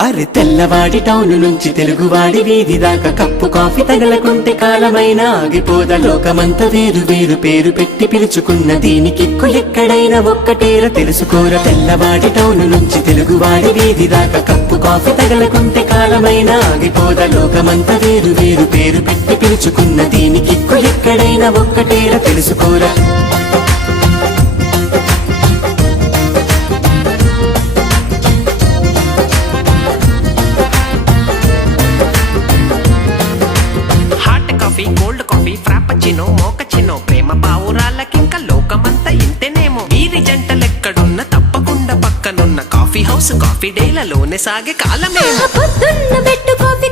అరే తెల్లవాడి టౌను నుంచి తెలుగువాడి వీధి దాకా కప్పు కాఫీ తగలకుంటే కాలమైనా ఆగిపోద. లోకమంత వేరు వేరు పేరు పెట్టి పిలుచుకున్న దీనికిక్కు ఎక్కడైనా ఒక్కటేర తెలుసుకోర. తెల్లవాడి టౌను నుంచి తెలుగువాడి వీధి దాకా కప్పు కాఫీ తగలకుంటే కాలమైనా ఆగిపోద. లోకమంత వేరు వేరు పేరు పెట్టి పిలుచుకున్న దీనికిక్కు ఎక్కడైనా ఒక్కటేర తెలుసుకోర. కోల్డ్ కాఫీ ఫ్రాపచినో మోకచినో ప్రేమ పావురాలకింక లోకమంతా ఇంతేనేమో. వీరి జంటలెక్కడున్న తప్పకుండా పక్కనున్న కాఫీ హౌస్ కాఫీ డేలలోనే సాగే కాలమేమో. పొద్దున్న పెట్టు కాఫీ